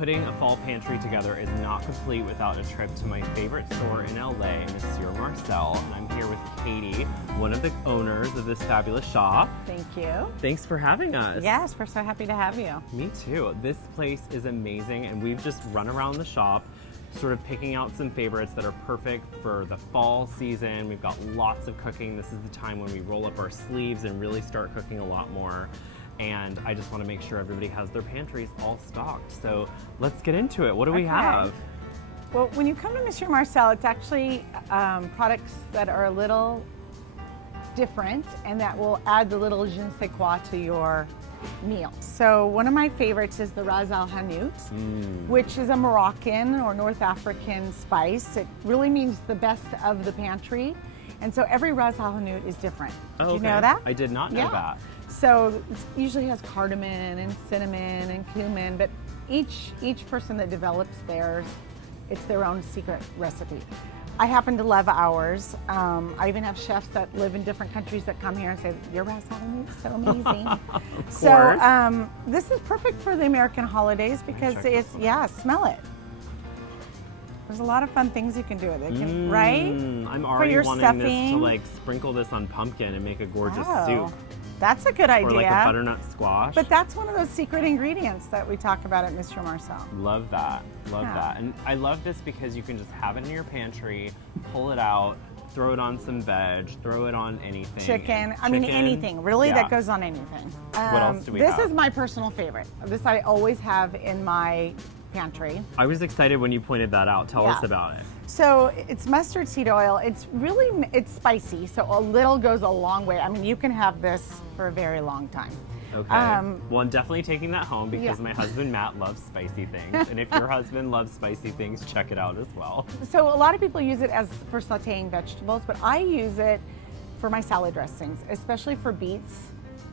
putting a fall pantry together is not complete without a trip to my favorite store in LA, Monsieur Marcel. And I'm here with Katie, one of the owners of this fabulous shop. Thank you. Thanks for having us. Yes, we're so happy to have you. Me too. This place is amazing, and we've just run around the shop sort of picking out some favorites that are perfect for the fall season. We've got lots of cooking. This is the time when we roll up our sleeves and really start cooking a lot more. And I just want to make sure everybody has their pantries all stocked. So let's get into it. What do we have? Well, when you come to Monsieur Marcel, it's actually products that are a little different and that will add the little je ne sais quoi to your meal. So one of my favorites is the ras al hanout, which is a Moroccan or North African spice. It really means the best of the pantry. And so every ras al hanout is different. Oh, Did you know that? I did not know that. So it usually has cardamom and cinnamon and cumin, but each person that develops theirs, it's their own secret recipe. I happen to love ours. I even have chefs that live in different countries that come here and say, your ras al hanout is so amazing. So this is perfect for the American holidays because it's, smell it. There's a lot of fun things you can do with it, right? I'm already wanting this to like sprinkle this on pumpkin and make a gorgeous soup. That's a good idea. Or like a butternut squash. But that's one of those secret ingredients that we talk about at Monsieur Marcel. Love that, love that. And I love this because you can just have it in your pantry, pull it out, throw it on some veg, throw it on anything. Chicken, I mean anything, really, that goes on anything. What else do we have? This is my personal favorite. This I always have in my pantry. I was excited when you pointed that out. Tell us about it. So it's mustard seed oil. It's spicy, so a little goes a long way. I mean, you can have this for a very long time. Okay. Well, I'm definitely taking that home because my husband Matt loves spicy things. And if your husband loves spicy things, check it out as well. So a lot of people use it as for sauteing vegetables, but I use it for my salad dressings, especially for beets.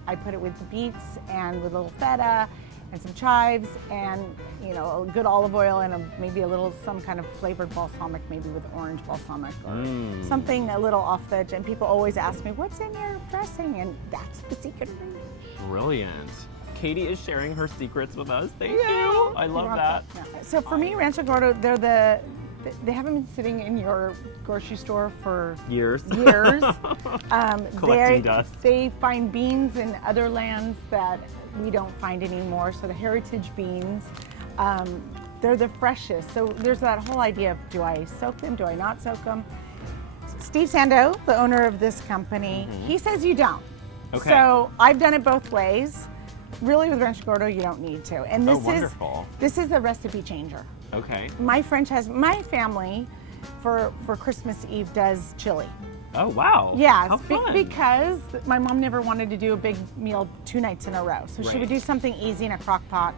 I put it with the beets and with a little feta and some chives and a good olive oil and maybe a little some kind of flavored balsamic, maybe with orange balsamic or something a little off the edge. And people always ask me, what's in your dressing? And that's the secret ingredient. Brilliant. Katie is sharing her secrets with us. Thank you. I love that. Yeah. So for me, Rancho Gordo, they haven't been sitting in your grocery store for years. Collecting dust. They find beans in other lands that we don't find anymore. So the heritage beans, they're the freshest. So there's that whole idea of, do I soak them? Do I not soak them? Steve Sando, the owner of this company, he says you don't. Okay. So I've done it both ways. Really, with Rancho Gordo, you don't need to. And this is a recipe changer. Okay. My family for Christmas Eve does chili. Oh, wow. Yeah, how fun. Because my mom never wanted to do a big meal 2 nights in a row. So she would do something easy in a crock pot.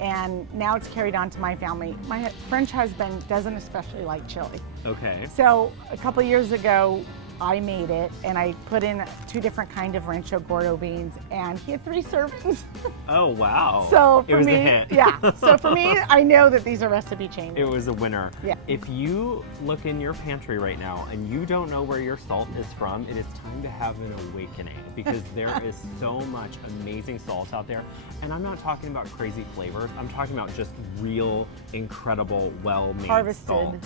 And now it's carried on to my family. My French husband doesn't especially like chili. Okay. So a couple years ago, I made it and I put in 2 different kind of Rancho Gordo beans and he had 3 servings. Oh, wow. So for it was me, a hit. Yeah. So for me, I know that these are recipe changes. It was a winner. Yeah. If you look in your pantry right now and you don't know where your salt is from, it is time to have an awakening because there is so much amazing salt out there. And I'm not talking about crazy flavors. I'm talking about just real, incredible, well-made harvested salt.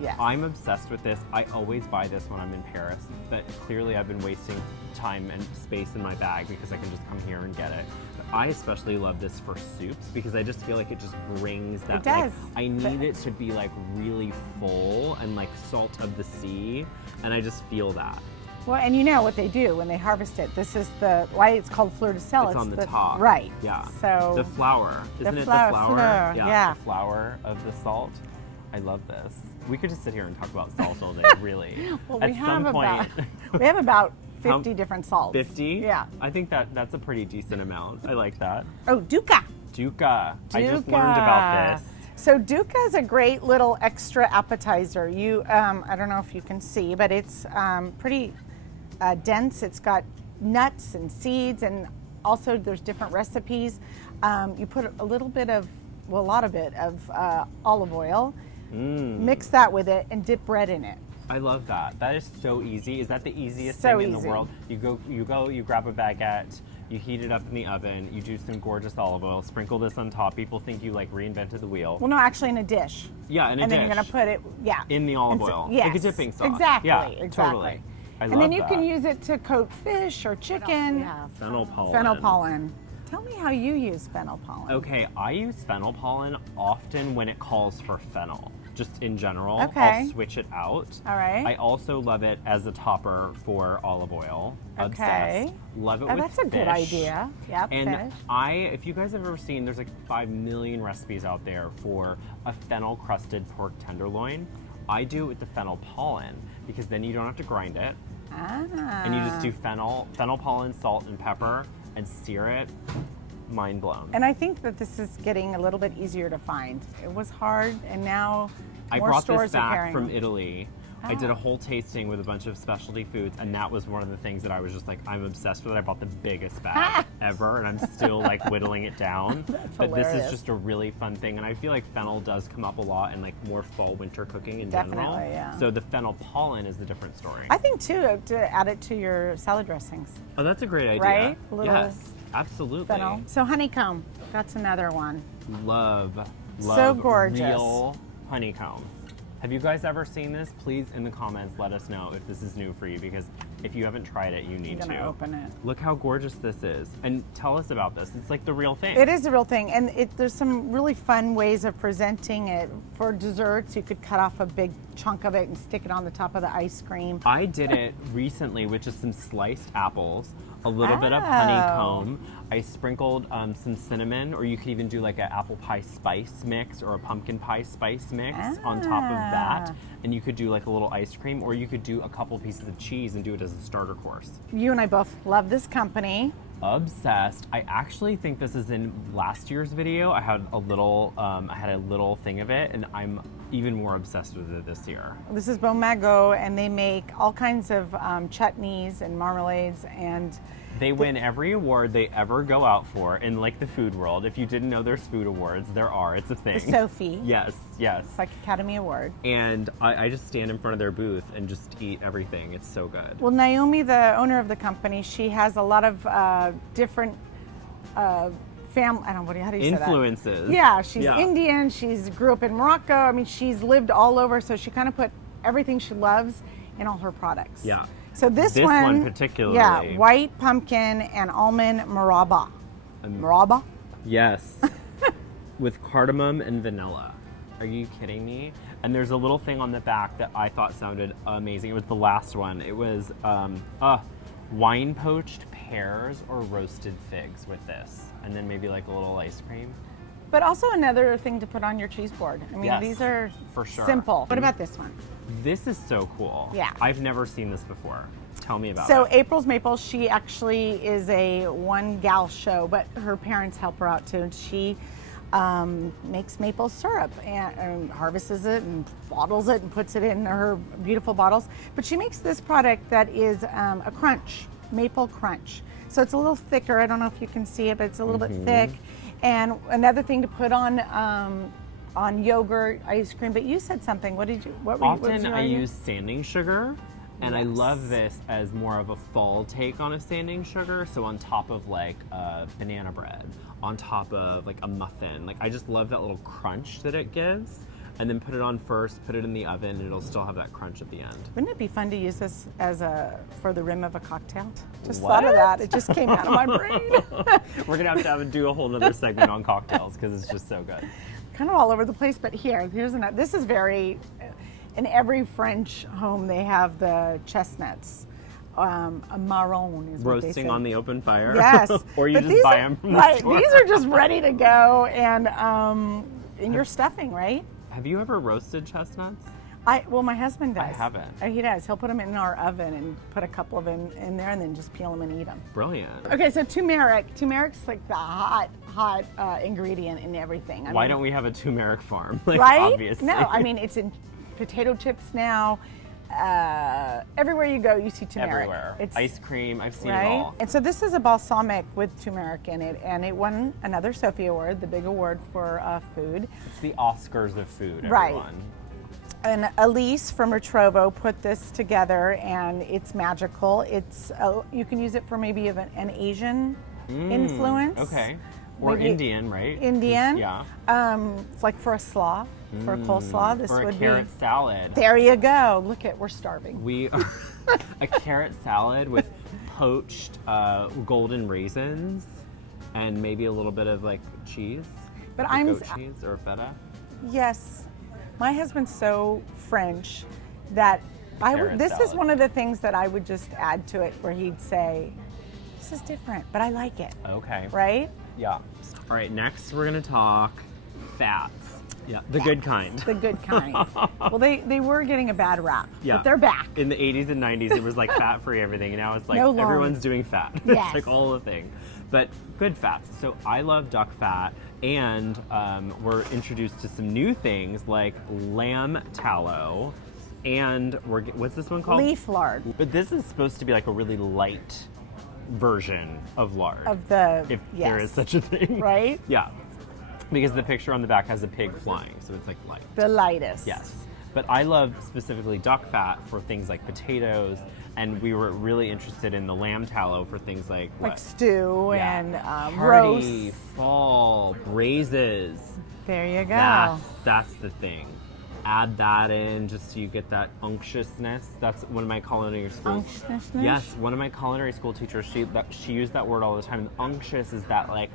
Yes. I'm obsessed with this. I always buy this when I'm in Paris, but clearly I've been wasting time and space in my bag because I can just come here and get it. But I especially love this for soups because I just feel like it just brings that. It does. I need it to be like really full and like salt of the sea, and I just feel that. Well, and you know what they do when they harvest it. This is why it's called fleur de sel. It's on the top. Right. Yeah. So the flour. Isn't it the flour? Yeah. The flour of the salt. I love this. We could just sit here and talk about salt all day, really. Well, we have about 50 different salts. 50? Yeah. I think that's a pretty decent amount. I like that. Oh, Dukkah. Dukkah. I just learned about this. So Dukkah is a great little extra appetizer. I don't know if you can see, but it's pretty dense. It's got nuts and seeds, and also there's different recipes. You put a lot of it of olive oil. Mix that with it and dip bread in it. I love that. That is so easy. Is that the easiest So thing in easy. the world? You grab a baguette, You heat it up in the oven. You do some gorgeous olive oil. Sprinkle this on top. People think you like reinvented the wheel. Well, no, actually in a dish. Yeah, in a dish. And then you're gonna put it, in the olive oil. Yes, Like a dipping sauce. Exactly, Yeah, exactly. totally. I love and then you that. can use it to coat fish or chicken. Fennel pollen. Fennel pollen. Tell me how you use fennel pollen. Okay, I use fennel pollen often when it calls for fennel. Just in general, Okay. I'll switch it out. All right. I also love it as a topper for olive oil. Okay. Obsessed. Love it Oh, with that's a fish. good idea. Yep, And fish. if you guys have ever seen, there's like 5 million recipes out there for a fennel crusted pork tenderloin. I do it with the fennel pollen because then you don't have to grind it. And you just do fennel pollen, salt, and pepper, and sear it. Mind blown. And I think that this is getting a little bit easier to find. It was hard, and now I more brought stores this are back carrying from them. Italy. I did a whole tasting with a bunch of specialty foods, and that was one of the things that I was just like, I'm obsessed with it. I bought the biggest bag ever, and I'm still like whittling it down. But this hilarious. is just a really fun thing, and I feel like fennel does come up a lot in like more fall winter cooking in general. Definitely, yeah. So the fennel pollen is the different story. I think too to add it to your salad dressings. Oh, that's a great idea. Right? A little yes, absolutely. Fennel. So honeycomb, that's another one. Love So gorgeous. real honeycomb. Have you guys ever seen this? Please, in the comments, let us know if this is new for you, because if you haven't tried it, you need I'm to. gonna open it. Look how gorgeous this is. And tell us about this. It's like the real thing. It is a real thing, and there's some really fun ways of presenting it. For desserts, you could cut off a big chunk of it and stick it on the top of the ice cream. I did it recently with just some sliced apples, a little bit of Oh. honeycomb. I sprinkled some cinnamon, or you could even do like an apple pie spice mix or a pumpkin pie spice mix on top of that. And you could do like a little ice cream, or you could do a couple pieces of cheese and do it as a starter course. You and I both love this company. Obsessed. I actually think this is in last year's video. I had a little thing of it, and I'm even more obsessed with it this year. This is Bon Mago, and they make all kinds of chutneys and marmalades, and They win every award they ever go out for in like the food world. If you didn't know there's food awards, there are. It's a thing. the Sophie. Yes, yes. It's like Academy Award. And I just stand in front of their booth and just eat everything. It's so good. Well, Naomi, the owner of the company, she has a lot of different family. I don't know how do you say that? Influences. Yeah, she's Indian. She's grew up in Morocco. I mean, she's lived all over. So she kind of put everything she loves in all her products. Yeah. So this one particularly. Yeah, white pumpkin and almond maraba. Maraba? Yes. With cardamom and vanilla. Are you kidding me? And there's a little thing on the back that I thought sounded amazing. It was the last one. It was wine poached pears or roasted figs with this. And then maybe like a little ice cream. But also another thing to put on your cheese board. I mean, Yes, these are for sure. simple. What about this one? This is so cool. Yeah. I've never seen this before. Tell me about So it. April's Maples, she actually is a one gal show, but her parents help her out too. And she makes maple syrup and harvests it and bottles it and puts it in her beautiful bottles. But she makes this product that is a crunch, maple crunch. So it's a little thicker. I don't know if you can see it, but it's a little bit thick. And another thing to put on yogurt, ice cream. But you said something. What was Often your I idea? use standing sugar, and I Yes. love this as more of a fall take on a standing sugar. So on top of like banana bread, on top of like a muffin. Like I just love that little crunch that it gives. And then put it on first, put it in the oven, and it'll still have that crunch at the end. Wouldn't it be fun to use this as for the rim of a cocktail? Just What? thought of that. It just came out of my brain. We're gonna have to do a whole nother segment on cocktails because it's just so good. Kind of all over the place, but here's another. This is very, in every French home they have the chestnuts. A marron is what they say. Roasting on the open fire. Yes. Or you But just these buy are- them from the right, store. these are just ready to go, and your stuffing, right? Have you ever roasted chestnuts? Well, my husband does. I haven't. He does. He'll put them in our oven and put a couple of them in there, and then just peel them and eat them. Brilliant. Okay, so turmeric. Turmeric's like the hot ingredient in everything. Why don't we have a turmeric farm? Like, right? Obviously. No, I mean it's in potato chips now. Everywhere you go, you see turmeric. Everywhere. It's, Ice cream, I've seen it right? all. And so this is a balsamic with turmeric in it, and it won another Sophie Award, the big award for food. It's the Oscars of food, Right. everyone. And Elise from Retrovo put this together, and it's magical. It's you can use it for maybe an Asian influence. Okay. Or Maybe Indian, right? Indian. Yeah. It's like for a slaw, for a coleslaw. This Or would a carrot be. salad. There you go. Look at, we're starving. We a carrot salad with poached golden raisins and maybe a little bit of like cheese. But like I'm goat cheese or feta. Yes, my husband's so French that Carrot this is salad. one of the things that I would just add to it, where he'd say, "This is different, but I like it." Okay. Right? Yeah. All right. Next, we're gonna talk fats. Yeah, the good kind. The good kind. Well, they were getting a bad rap, Yeah. but they're back. In the 80s and 90s, it was like fat-free everything, and now it's like No longer. everyone's doing fat. Yes. It's like all the thing. But good fats. So I love duck fat, and we're introduced to some new things like lamb tallow, and what's this one called? Leaf lard But this is supposed to be like a really light version of lard. of the if yes. there is such a thing. Right? Yeah. Because the picture on the back has a pig flying, so it's like light. The lightest. Yes. But I love specifically duck fat for things like potatoes, and we were really interested in the lamb tallow for things like what? Like stew Yeah. and Hearty, roast. fall, braises. There you go. That's the thing. Add that in just so you get that unctuousness. That's one of my culinary schools. Unctuousness? Yes, one of my culinary school teachers, she used that word all the time. Unctuous is that like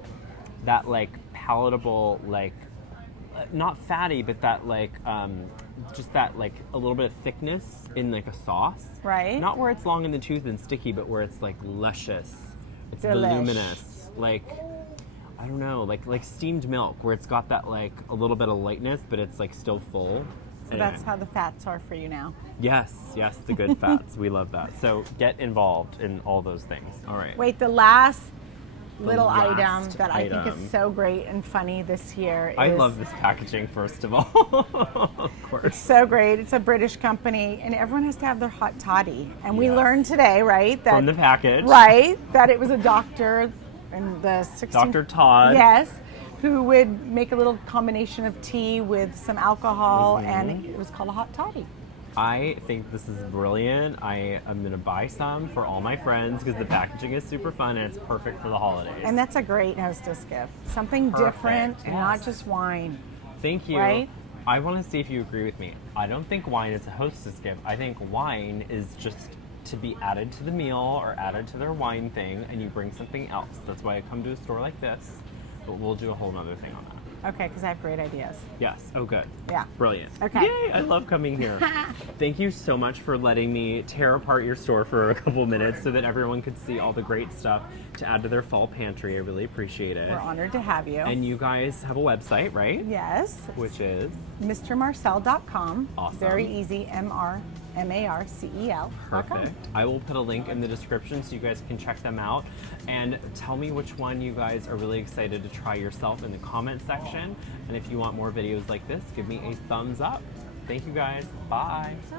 palatable, like not fatty, but that like just that like a little bit of thickness in like a sauce. Right. Not where it's long in the tooth and sticky, but where it's like luscious. It's Delish. voluminous. Like I don't know, like steamed milk, where it's got that like a little bit of lightness, but it's like still full. So that's how the fats are for you now. Yes, the good fats. We love that. So get involved in all those things. All right. Wait, the last little last item that I think item. is so great and funny this year is I love this packaging, first of all. Of course. so great. It's a British company, and everyone has to have their hot toddy. And we Yes. learned today, right, that From the package. right, that it was a doctor in the 16th. Dr. Todd. Yes, who would make a little combination of tea with some alcohol, Mm-hmm. and it was called a hot toddy. I think this is brilliant. I am going to buy some for all my friends because the packaging is super fun and it's perfect for the holidays. And that's a great hostess gift. Something Perfect, different and not yes. just wine. Thank you. Right? I want to see if you agree with me. I don't think wine is a hostess gift. I think wine is just to be added to the meal or added to their wine thing, and you bring something else. That's why I come to a store like this, but we'll do a whole nother thing on that. Okay, because I have great ideas. Yes. Oh, good. Yeah. Brilliant. Okay. Yay! I love coming here. Thank you so much for letting me tear apart your store for a couple minutes so that everyone could see all the great stuff to add to their fall pantry. I really appreciate it. We're honored to have you. And you guys have a website, right? Yes. Which is? MrMarcel.com. Awesome. Very easy. MrMarcel.com. Perfect. I will put a link in the description so you guys can check them out. And tell me which one you guys are really excited to try yourself in the comment section. And if you want more videos like this, give me a thumbs up. Thank you guys. Bye. Bye.